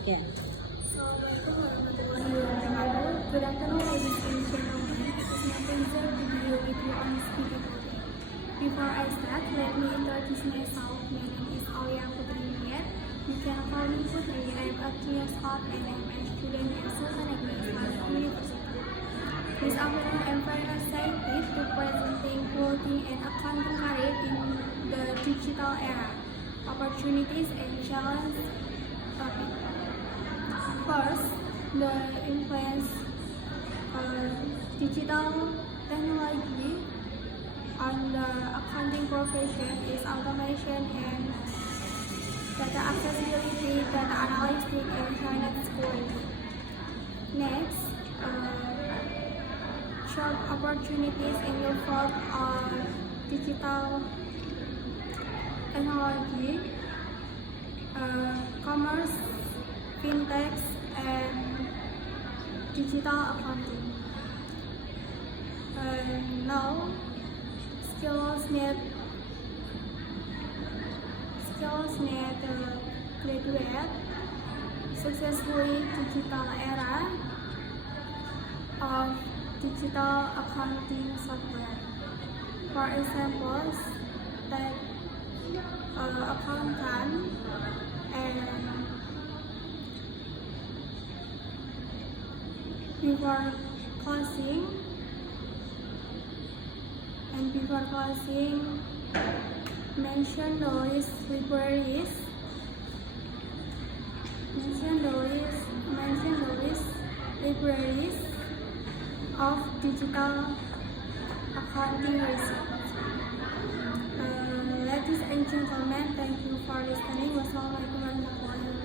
Yeah. Assalamualaikum warahmatullahi wabarakatuh. Good afternoon, ladies and gentlemen. It is my pleasure to be here with you on this video today. Before I start, let me introduce myself. My name is Aulia Putri Niat. You can call me Putri. I am 18 years old and I am a student at Sultan Agnes Islamic University. This afternoon, I am very excited to presenting quality and accounting career in the digital era, opportunities and challenges topic. First, the influence digital technology on the accounting profession is automation and data accessibility, data analytics, and internet schooling. Next, job opportunities in the field of digital technology, commerce, fintech, and digital accounting. Now, skills need graduate successfully digital era of digital accounting software. For example, like accountant and before closing mention the list libraries of digital accounting research. Ladies and gentlemen, thank you for listening. Wassalamualaikum warahmatullahi wabarakatuh.